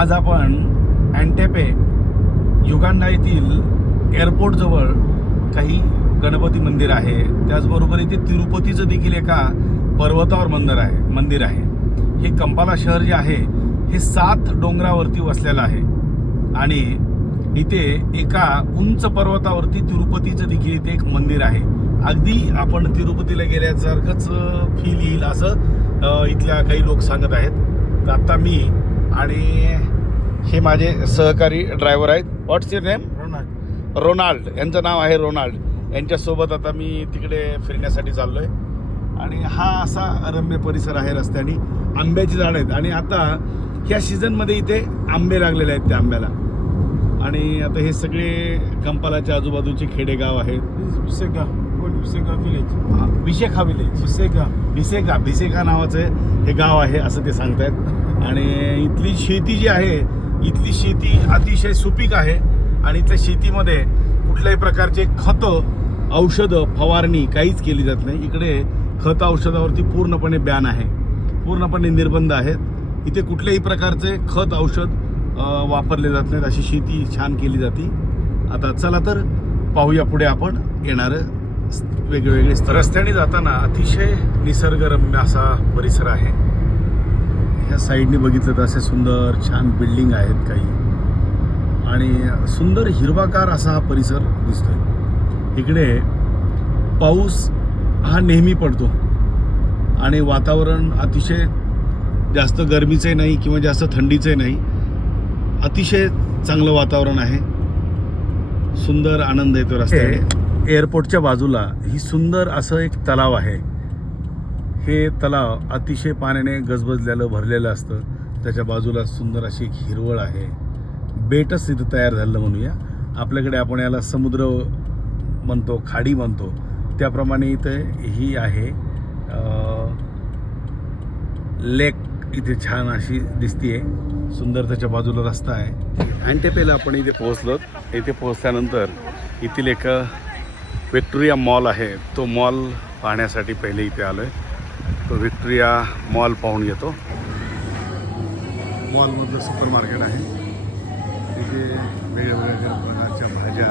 आज आपण अँटेपे युगांडा येथील एअरपोर्टजवळ काही गणपती मंदिर आहे. त्याचबरोबर इथे तिरुपतीचं देखील एका पर्वतावर मंदिर आहे मंदिर आहे. हे कंपाला शहर जे आहे हे सात डोंगरावरती वसलेलं आहे. आणि इथे एका उंच पर्वतावरती तिरुपतीचं देखील इथे एक मंदिर आहे. अगदी आपण तिरुपतीला गेल्यासारखंच फील येईल असं इथल्या काही लोक सांगत आहेत. तर आत्ता मी आणि हे माझे सहकारी ड्रायव्हर आहेत. What's your name Ronald. Ronald. यांचं नाव आहे रोनाल्ड. यांच्यासोबत आता मी तिकडे फिरण्यासाठी चाललोय. आणि हा असा रम्य परिसर आहे रस्त्याने. आंब्याची झाड आहेत. आणि आता ह्या सीझनमध्ये इथे आंबे लागलेले आहेत त्या आंब्याला. आणि आता हे सगळे कंपालाच्या आजूबाजूचे खेडेगाव आहेत. Bisega village. हा, विशेखा विलेज Bisega. भिसेका भिसेका नावाचं हे गाव आहे असं ते सांगतायत. आणि इथली शेती जी आहे इथली शेती अतिशय सुपीक आहे आणि इथल्या शेतीमध्ये कुठल्याही प्रकारचे खतं औषधं फवारणी काहीच केली जात नाही. इकडे खत औषधावरती पूर्णपणे बॅन आहे. पूर्णपणे निर्बंध आहेत. इथे कुठल्याही प्रकारचे खत औषध वापरले जात नाहीत. अशी शेती छान केली जाते. आता चला तर पाहूया पुढे आपण येणारं वेगवेगळे रस्त्याने जाताना अतिशय निसर्गरम्य असा परिसर आहे. साईडने बघितलं तर असे सुंदर छान बिल्डिंग आहेत काही. आणि सुंदर हिरवागार असा हा परिसर दिसतोय. इकडे पाऊस हा नेहमी पडतो. आणि वातावरण अतिशय जास्त गरमीचंही नाही किंवा जास्त थंडीचंही नाही. अतिशय चांगलं वातावरण आहे. सुंदर आनंद येतो रस्त्याने. एअरपोर्टच्या बाजूला ही सुंदर असं एक तलाव आहे. हे तलाव अतिशय पाण्याने गजबजलेलं भरलेलं असतं. त्याच्या बाजूला सुंदर अशी एक हिरवळ आहे. बेटच तिथं तयार झालं म्हणूया. आपल्याकडे आपण याला समुद्र म्हणतो खाडी म्हणतो. त्याप्रमाणे इथं ही आहे लेक. इथे छान अशी दिसतीये. सुंदर त्याच्या बाजूला रस्ता आहे. अँटेपेला आपण इथे पोहोचलो. इथे पोहोचल्यानंतर येथील एक विक्टोरिया मॉल आहे. तो मॉल पाहण्यासाठी पहिले इथे आलो आहे तो मॉल पाहून घेतो. मॉलमधलं सुपर मार्केट आहे. तिथे वेगळ्या वेगळ्या प्रकारच्या भाज्या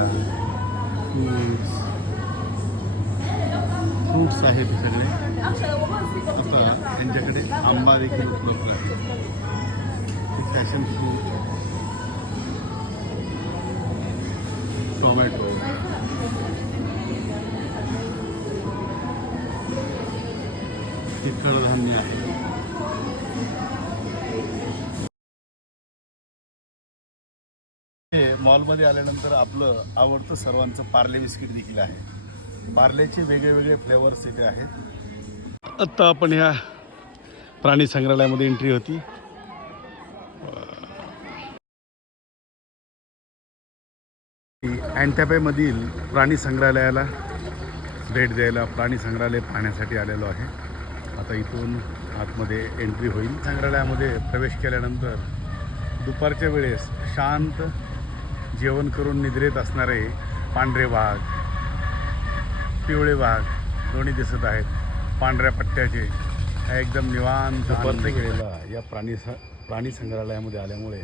फ्रूट्स फ्रूट्स आहेत सगळे. आता त्यांच्याकडे आंबा देखील उपलब्ध आहे. फॅशन फ्रूट टोमॅटो हे कडधान्य आहे. हे मॉलमध्ये आल्यानंतर आपलं आवडतं सर्वांचं पार्ले बिस्किट देखील आहे. पार्लेचे वेगळे वेगळे फ्लेवर्स इथे आहेत. आत्ता आपण ह्या प्राणी संग्रहालयामध्ये एंट्री होती. अँटॅपेमधील प्राणी संग्रहालयाला भेट द्यायला प्राणी संग्रहालय पाहण्यासाठी आलेलो आहे. आता इथून आतमध्ये एंट्री होईल. संग्रहालयामध्ये प्रवेश केल्यानंतर दुपारच्या वेळेस शांत जेवण करून निद्रेत असणारे पांढरे वाघ पिवळे वाघ दोन्ही दिसत आहेत. पांढऱ्या पट्ट्याचे. हा एकदम निवांत दुपारच्या वेळेला या प्राणी स प्राणी संग्रहालयामध्ये आल्यामुळे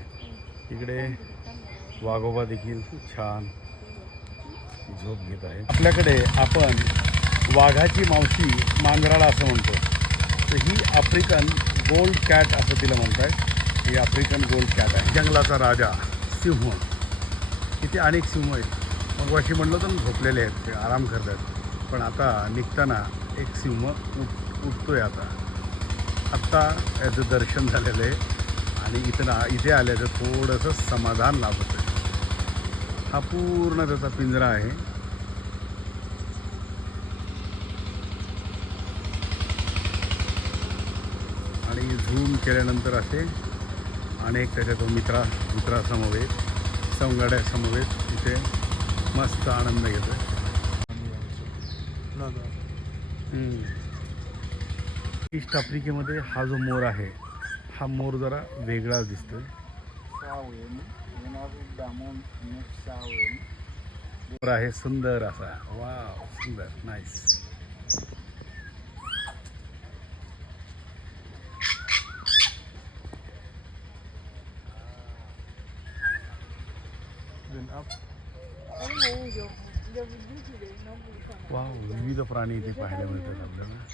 इकडे वाघोबा देखील छान झोप घेत आहे आपल्याकडे आपण वाघाची मावशी मांजराळा असं म्हणतो. तर ही आफ्रिकन गोल्ड कॅट असं तिला म्हणतात ही आफ्रिकन गोल्ड कॅट आहे. जंगलाचा राजा सिंह. इथे अनेक सिंह आहेत. मग अशी म्हणलं तर झोपलेले आहेत ते आराम करतात पण आता निघताना एक सिंह उठ उठतो आहे आता. आत्ता याचं दर्शन झालेलं आहे. आणि इथं इथे आल्याचं थोडंसं समाधान लाभत आहे हा पूर्ण त्याचा पिंजरा आहे. आणि झूम केल्यानंतर असे अनेक त्याच्यातून मित्रा मित्रासमवेत सवंगाड्या तिथे मस्त आनंद घेतो ईस्ट आफ्रिकेमध्ये हा जो मोर आहे हा मोर जरा वेगळाच दिसतोय. मोर आहे सुंदर असा. वा सुंदर नाईस वा विविध प्राणी इथे पाहायला मिळतात आपल्याला.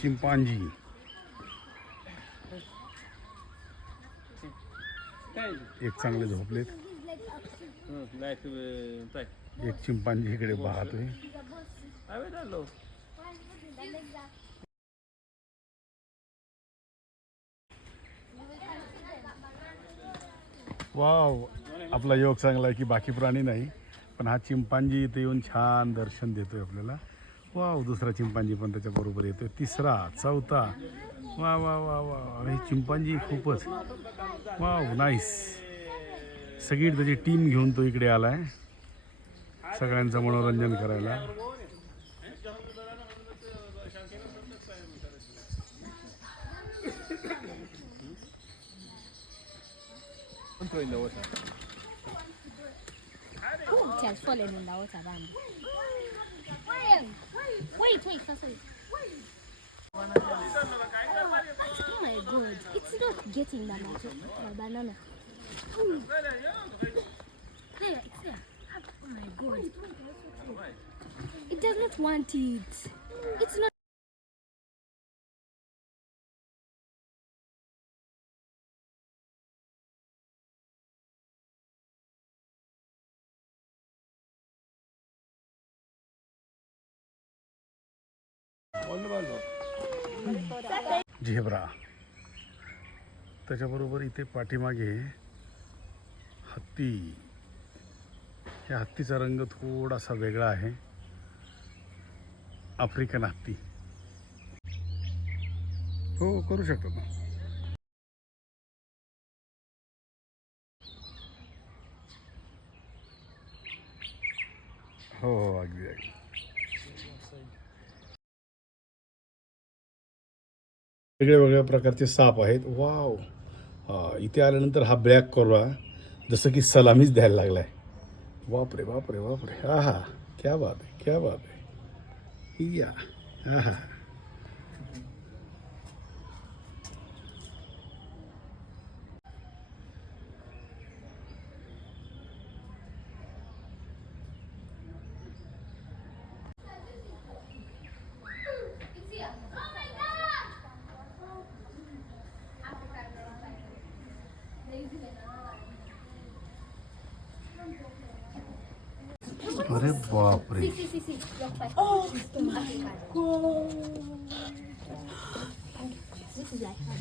चिंपांजी. एक चांगले झोपलेत. एक चिंपांजी इकडे पाहतोय. वाव आपला योग चांगला आहे की बाकी प्राणी नाही पण हा चिंपांजी इथे येऊन छान दर्शन देतोय आपल्याला. वाव दुसरा चिंपांजी पण त्याच्याबरोबर येतोय. तिसरा चौथा. वा वा वा वा. ही चिंपांजी खूपच. वाव नाईस सगळी त्याची टीम घेऊन तो इकडे आलाय. सगळ्यांचं मनोरंजन करायला. It has fallen in the water, Bambi. Wait, wait, first wait. Oh my god, it's not getting the, the banana. Hmm. There, it's there. Oh my god. It does not want it. It's not. Zebra. त्याच्याबरोबर इथे पाठीमागे हत्ती. या हत्तीचा रंग थोडासा वेगळा आहे. आफ्रिकन हत्ती. हो करू शकतो ना. हो हो अगदी अगदी. वेगळ्या वेगळ्या प्रकारचे साप आहेत. वाव इथे आल्यानंतर हा ब्लॅक कोरवा जसं की सलामीच द्यायला लागलाय. बापरे बापरे बापरे. हा हा क्या बात आहे क्या बात आहे. या हा हा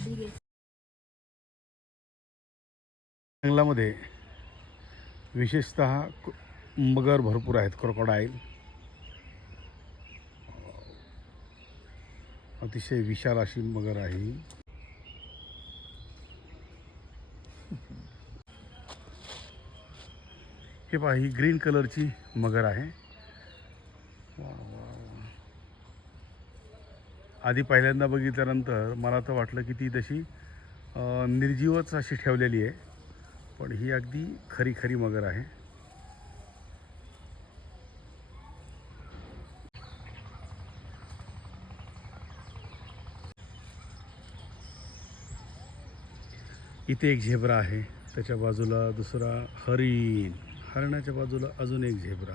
biggest. जंगलामध्ये विशेषतः क- मगर भरपूर आहेत क्रोकोडाईल. अतिशय विशाल अशी मगर आहे हे पहा ही ग्रीन कलरची मगर आहे. वा, वा, आधी पहिल्यांदा बघितल्यानंतर मला तर वाटलं की ती तशी निर्जीवच अशी ठेवलेली आहे. पण ही अगदी खरी खरी मगर आहे. इथे एक झेब्रा आहे. त्याच्या बाजूला दुसरा हरिण. हरणाच्या बाजूला अजून एक झेब्रा.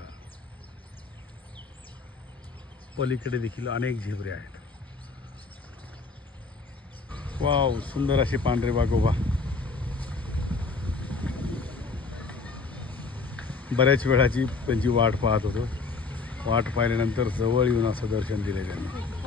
पलीकडे देखील अनेक झेब्रे आहेत. वाव सुंदर असे पांढरे वाघोबा बऱ्याच वेळाची त्यांची वाट पाहत होतो. वाट पाहिल्यानंतर जवळ येऊन असं दर्शन दिलं त्यांना.